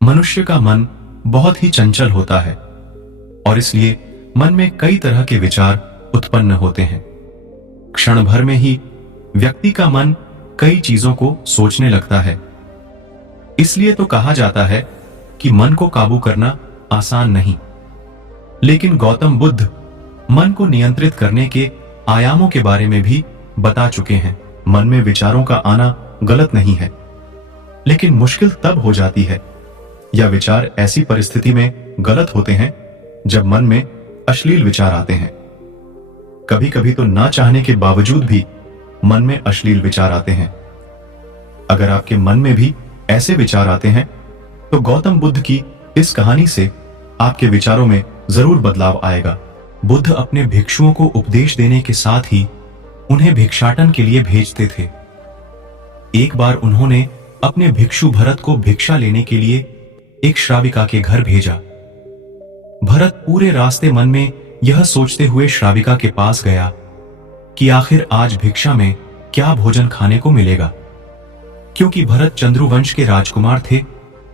मनुष्य का मन बहुत ही चंचल होता है और इसलिए मन में कई तरह के विचार उत्पन्न होते हैं। क्षण भर में ही व्यक्ति का मन कई चीजों को सोचने लगता है। इसलिए तो कहा जाता है कि मन को काबू करना आसान नहीं। लेकिन गौतम बुद्ध मन को नियंत्रित करने के आयामों के बारे में भी बता चुके हैं। मन में विचारों का आना गलत नहीं है, लेकिन मुश्किल तब हो जाती है या विचार ऐसी परिस्थिति में गलत होते हैं जब मन में अश्लील विचार आते हैं। कभी कभी तो ना चाहने के बावजूद भी मन में अश्लील विचार आते हैं। अगर आपके मन में भी ऐसे विचार आते हैं तो गौतम बुद्ध की इस कहानी से आपके विचारों में जरूर बदलाव आएगा। बुद्ध अपने भिक्षुओं को उपदेश देने के साथ ही उन्हें भिक्षाटन के लिए भेजते थे। एक बार उन्होंने अपने भिक्षु भरत को भिक्षा लेने के लिए एक श्राविका के घर भेजा। भरत पूरे रास्ते मन में यह सोचते हुए श्राविका के पास गया कि आखिर आज भिक्षा में क्या भोजन खाने को मिलेगा, क्योंकि भरत चंद्रुवंश के राजकुमार थे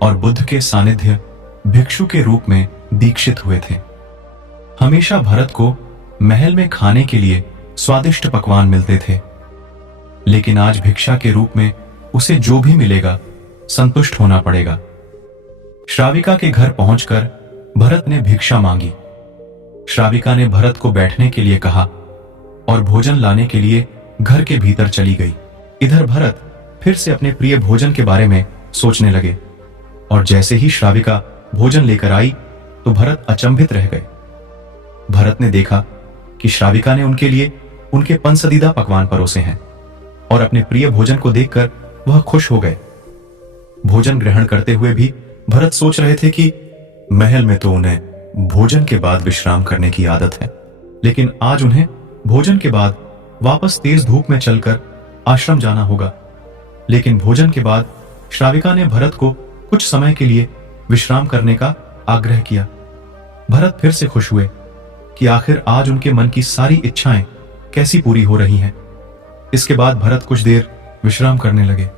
और बुद्ध के सानिध्य भिक्षु के रूप में दीक्षित हुए थे। हमेशा भरत को महल में खाने के लिए स्वादिष्ट पकवान मिलते थे, लेकिन आज भिक्षा के रूप में उसे जो भी मिलेगा संतुष्ट होना पड़ेगा। श्राविका के घर पहुंचकर भरत ने भिक्षा मांगी। श्राविका ने भरत को बैठने के लिए कहा और भोजन लाने के लिए घर के भीतर चली गई। इधर भरत फिर से अपने प्रिय भोजन के बारे में सोचने लगे और जैसे ही श्राविका भोजन लेकर आई तो भरत अचंभित रह गए। भरत ने देखा कि श्राविका ने उनके लिए उनके पसंदीदा पकवान परोसे हैं और अपने प्रिय भोजन को देखकर वह खुश हो गए। भोजन ग्रहण करते हुए भी भरत सोच रहे थे कि महल में तो उन्हें भोजन के बाद विश्राम करने की आदत है, लेकिन आज उन्हें भोजन के बाद वापस तेज धूप में चलकर आश्रम जाना होगा। लेकिन भोजन के बाद श्राविका ने भरत को कुछ समय के लिए विश्राम करने का आग्रह किया। भरत फिर से खुश हुए कि आखिर आज उनके मन की सारी इच्छाएं कैसी पूरी हो रही हैं। इसके बाद भरत कुछ देर विश्राम करने लगे,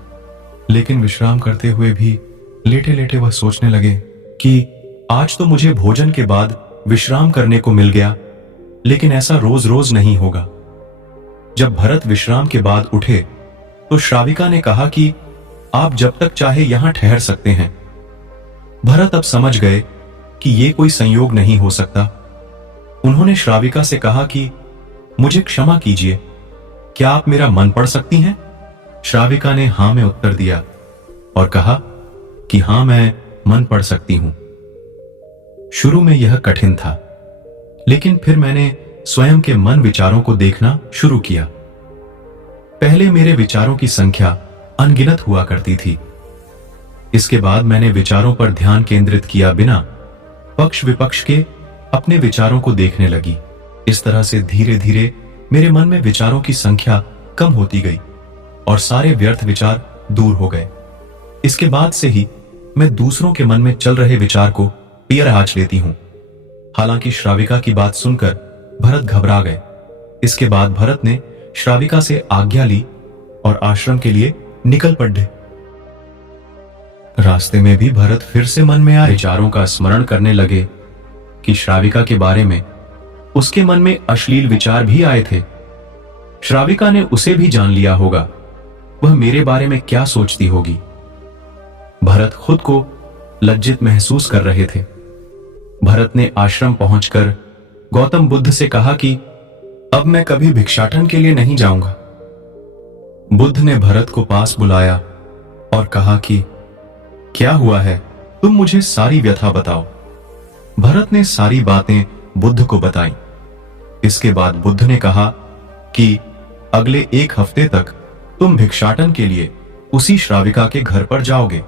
लेकिन विश्राम करते हुए भी लेटे लेटे वह सोचने लगे कि आज तो मुझे भोजन के बाद विश्राम करने को मिल गया, लेकिन ऐसा रोज रोज नहीं होगा। जब भरत विश्राम के बाद उठे तो श्राविका ने कहा कि आप जब तक चाहे यहां ठहर सकते हैं। भरत अब समझ गए कि यह कोई संयोग नहीं हो सकता। उन्होंने श्राविका से कहा कि मुझे क्षमा कीजिए, क्या आप मेरा मन पढ़ सकती हैं? श्राविका ने हां में उत्तर दिया और कहा कि हां, मैं मन पढ़ सकती हूं। शुरू में यह कठिन था, लेकिन फिर मैंने स्वयं के मन विचारों को देखना शुरू किया। पहले मेरे विचारों की संख्या अनगिनत हुआ करती थी। इसके बाद मैंने विचारों पर ध्यान केंद्रित किया बिना पक्ष विपक्ष के अपने विचारों को देखने लगी। इस तरह से धीरे धीरे मेरे मन में विचारों की संख्या कम होती गई और सारे व्यर्थ विचार दूर हो गए। इसके बाद से ही मैं दूसरों के मन में चल रहे विचार को पियर आंच लेती हूं। हालांकि श्राविका की बात सुनकर भरत घबरा गए। इसके बाद भरत ने श्राविका से आज्ञा ली और आश्रम के लिए निकल पड़े। रास्ते में भी भरत फिर से मन में आए विचारों का स्मरण करने लगे कि श्राविका के बारे में उसके मन में अश्लील विचार भी आए थे। श्राविका ने उसे भी जान लिया होगा, वह मेरे बारे में क्या सोचती होगी। भरत खुद को लज्जित महसूस कर रहे थे। भरत ने आश्रम पहुंचकर गौतम बुद्ध से कहा कि अब मैं कभी भिक्षाटन के लिए नहीं जाऊंगा। बुद्ध ने भरत को पास बुलाया और कहा कि क्या हुआ है, तुम मुझे सारी व्यथा बताओ। भरत ने सारी बातें बुद्ध को बताई। इसके बाद बुद्ध ने कहा कि अगले एक हफ्ते तक तुम भिक्षाटन के लिए उसी श्राविका के घर पर जाओगे,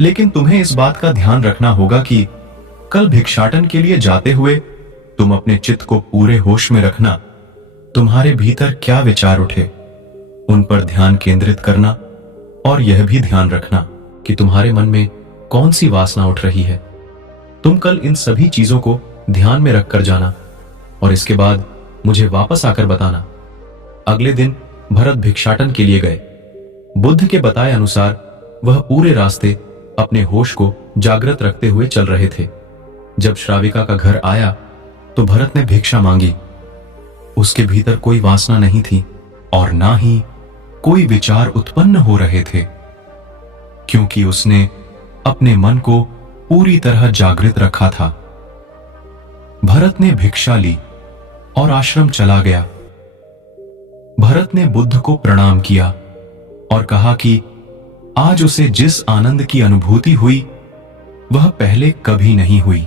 लेकिन तुम्हें इस बात का ध्यान रखना होगा कि कल भिक्षाटन के लिए जाते हुए तुम अपने चित्त को पूरे होश में रखना। तुम्हारे भीतर क्या विचार उठे उन पर ध्यान केंद्रित करना और यह भी ध्यान रखना कि तुम्हारे मन में कौन सी वासना उठ रही है। तुम कल इन सभी चीजों को ध्यान में रखकर जाना और इसके बाद मुझे वापस आकर बताना। अगले दिन भरत भिक्षाटन के लिए गए। बुद्ध के बताए अनुसार वह पूरे रास्ते अपने होश को जागृत रखते हुए चल रहे थे। जब श्राविका का घर आया तो भरत ने भिक्षा मांगी। उसके भीतर कोई वासना नहीं थी और ना ही कोई विचार उत्पन्न हो रहे थे, क्योंकि उसने अपने मन को पूरी तरह जागृत रखा था। भरत ने भिक्षा ली और आश्रम चला गया। भरत ने बुद्ध को प्रणाम किया और कहा कि आज उसे जिस आनंद की अनुभूति हुई वह पहले कभी नहीं हुई।